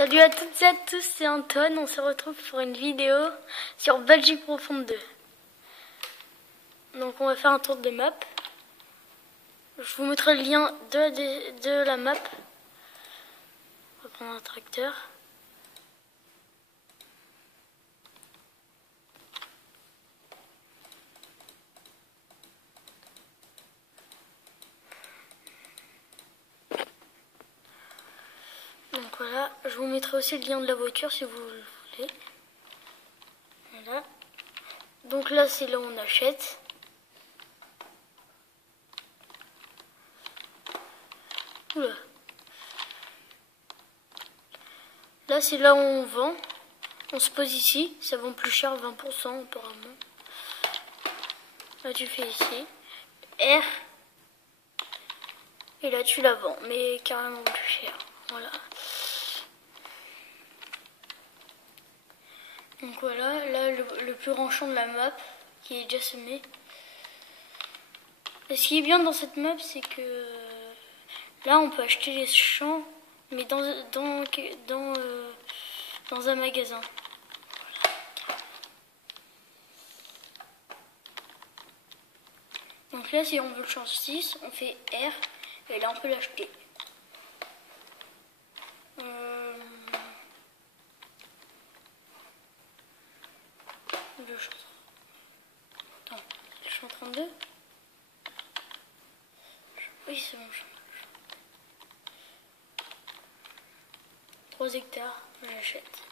Salut à toutes et à tous, c'est Antoine. On se retrouve pour une vidéo sur Belgique Profonde 2. Donc on va faire un tour de map. Je vous mettrai le lien de la map. On va prendre un tracteur. Donc voilà, je vous mettrai aussi le lien de la voiture si vous le voulez. Voilà. Donc là c'est là où on achète. Oula. Là c'est là où on vend. On se pose ici, ça vend plus cher, 20% apparemment. Là tu fais ici. R. Et là tu la vends, mais carrément plus cher. Voilà. Donc voilà, là le plus grand champ de la map qui est déjà semé. Et ce qui est bien dans cette map, c'est que là on peut acheter les champs, mais dans un magasin. Donc là, si on veut le champ 6, on fait R, et là on peut l'acheter. Le champ... Attends, le champ 32 ? Oui, c'est mon champ. 3 hectares, j'achète.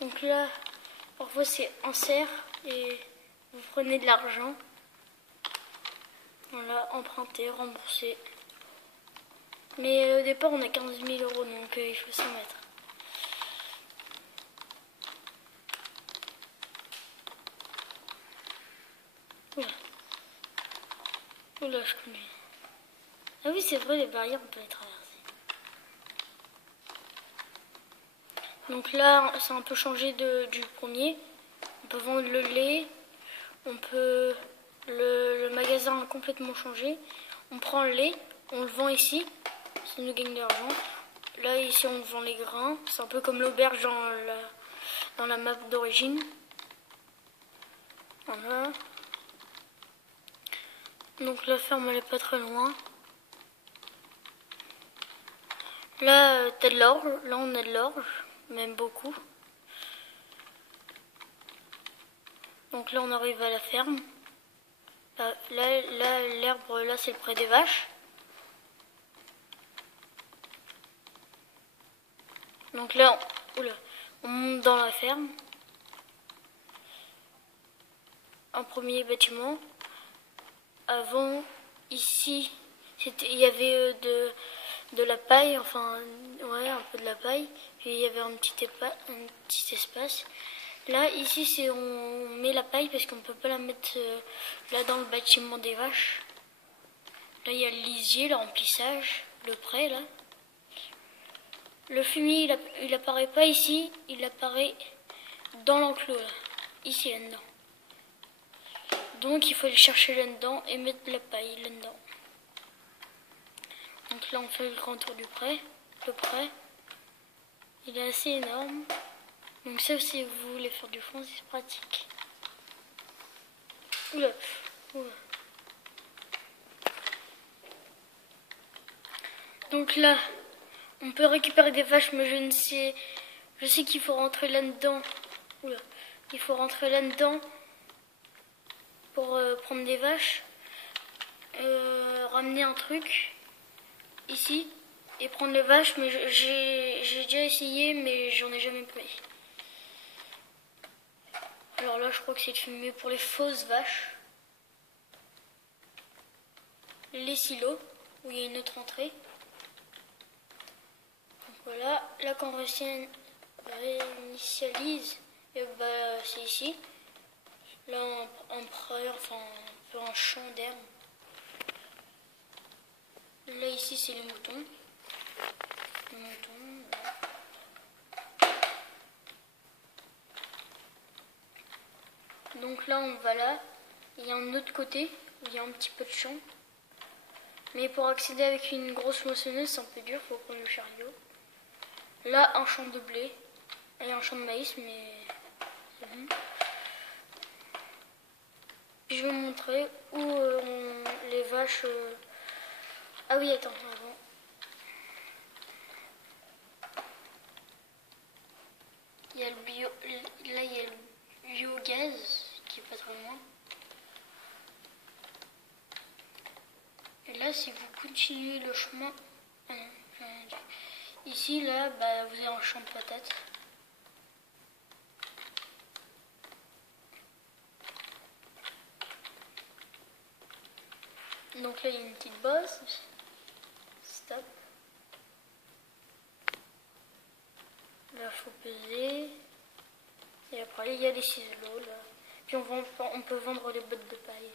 Donc là, parfois c'est insert et vous prenez de l'argent. Voilà, emprunter, rembourser. Mais au départ, on a 15 000 euros, donc il faut s'en mettre. Oula. Oula, je conduis. Ah oui, c'est vrai, les barrières, on peut les traverser. Donc là, ça a un peu changé du premier. On peut vendre le lait. On peut... Le magasin a complètement changé. On prend le lait, on le vend ici. Ça nous gagne de l'argent. Là, ici, on vend les grains. C'est un peu comme l'auberge dans la map d'origine. Voilà. Donc la ferme, elle est pas très loin. Là, t'as de l'orge. Là, on a de l'orge. Même beaucoup. Donc là, on arrive à la ferme. Là, l'herbe, là, c'est près des vaches. Donc là, on monte dans la ferme. Un premier bâtiment. Avant, ici, il y avait de la paille, enfin, ouais, un peu de la paille. Puis il y avait un petit espace. Là, ici, on met la paille parce qu'on ne peut pas la mettre là dans le bâtiment des vaches. Là, il y a le lisier, le remplissage, le pré, là. Le fumier, il apparaît pas ici, il apparaît dans l'enclos, là. Ici, là-dedans. Donc, il faut aller chercher là-dedans et mettre de la paille là-dedans. Donc là, on fait le grand tour du pré. Le pré, il est assez énorme. Donc ça, si vous voulez faire du fond, c'est pratique. Oula, oula. Donc là, on peut récupérer des vaches, mais je sais qu'il faut rentrer là-dedans. Oula, il faut rentrer là-dedans pour prendre des vaches, ramener un truc ici et prendre les vaches, mais j'ai déjà essayé, mais j'en ai jamais pris. Alors là, je crois que c'est le fumier pour les fausses vaches. Les silos, où il y a une autre entrée. Donc voilà, là quand on réinitialise, c'est ici. Là, un pré, enfin un peu un champ d'herbe. Là, ici, c'est les moutons. Les moutons, voilà. Donc là, on va là. Il y a un autre côté où il y a un petit peu de champ. Mais pour accéder avec une grosse moissonneuse, c'est un peu dur, faut prendre le chariot. Là, un champ de blé et un champ de maïs, mais c'est bon. Je vais vous montrer où les vaches... Ah oui, attends, avant. Il y a le bio... Là, il y a le biogaz qui est pas très loin. Et là, si vous continuez le chemin... Ah non, ici, là, bah, vous avez un champ de patates. Donc là, il y a une petite bosse. Stop. Là, il faut peser. Et après, il y a les ciseaux, là. Puis on peut vendre les bottes de paille.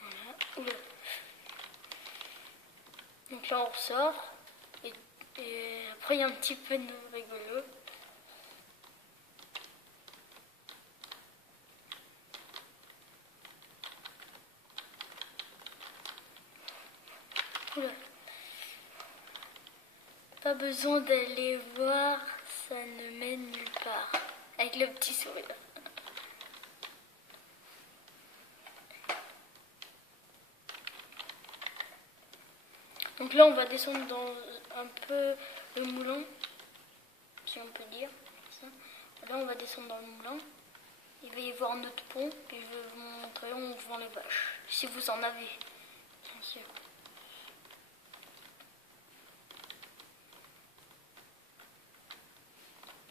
Voilà. Oula. Donc là, on ressort. Et après, il y a un petit peu de rigolo. Oula. Pas besoin d'aller voir, ça ne mène nulle part. Avec le petit sourire. Donc là, on va descendre dans un peu le moulin, si on peut dire. Ça. Là, on va descendre dans le moulin. Il va y avoir notre pont, et je vais vous montrer où on vend les vaches. Si vous en avez, bien sûr.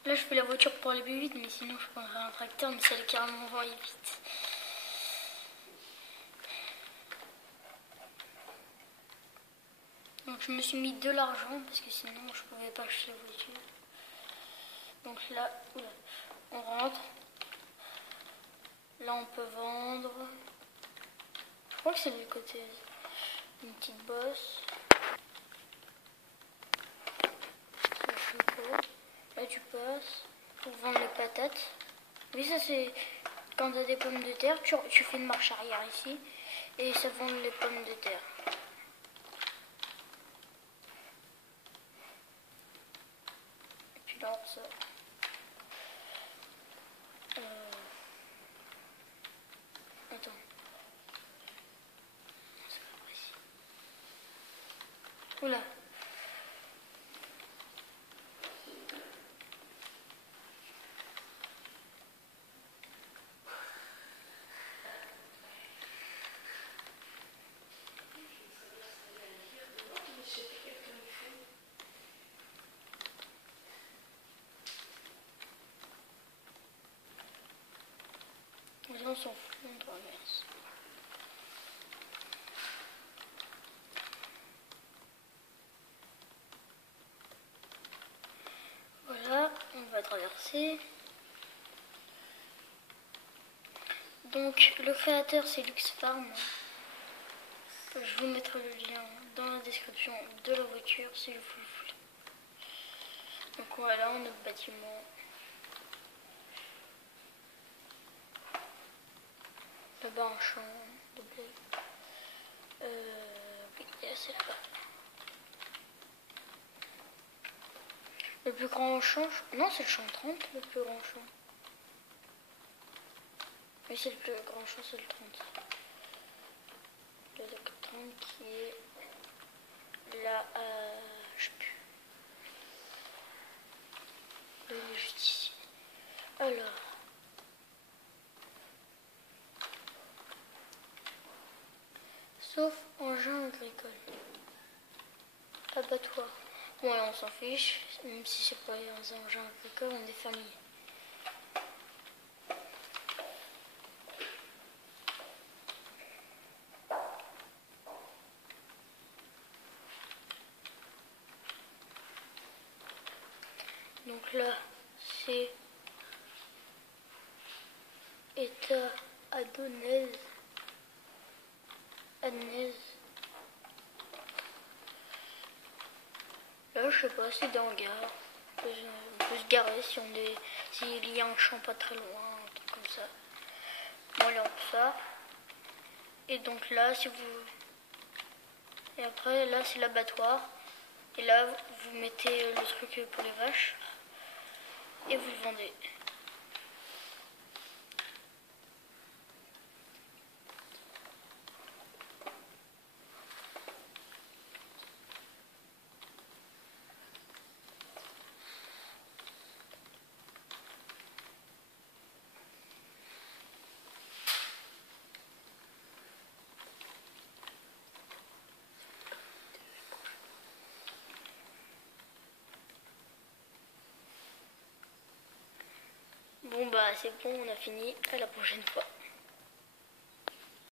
Là, je fais la voiture pour aller plus vite, mais sinon, je prendrais un tracteur, mais ça allait carrément aller vite. Donc, je me suis mis de l'argent, parce que sinon, je pouvais pas acheter la voiture. Donc là, oula, on rentre. Là, on peut vendre. Je crois que c'est du côté. Une petite bosse. Là, tu passes pour vendre les patates. Oui, ça c'est quand tu as des pommes de terre, tu fais une marche arrière ici et ça vend les pommes de terre. Et puis là, on ressort. Attends. C'est pas possible. Oula. On s'en fout, on traverse. Voilà, on va traverser. Donc, le créateur, c'est LuxFarm. Je vous mettrai le lien dans la description de la voiture si vous le voulez. Donc voilà, notre bâtiment. Là-bas, un champ de blé. Oui, c'est là-bas. Le plus grand champ... Non, c'est le champ 30, le plus grand champ. Oui, c'est le plus grand champ, c'est le 30. Le 30 qui est là, je sais plus. Il est juste ici. Alors... Sauf engin agricole. Abattoir. Bon, là, on s'en fiche. Même si c'est pas un engin agricole, on est familier. Donc là, c'est État Adonais. Là, je sais pas, c'est dans le Gard. peut se garer s'il y a un champ pas très loin, un truc comme ça. Bon, allez, on sort. Et donc là, et après, là, c'est l'abattoir. Et là, vous mettez le truc pour les vaches. Et vous le vendez. Bon bah c'est bon, on a fini, à la prochaine fois.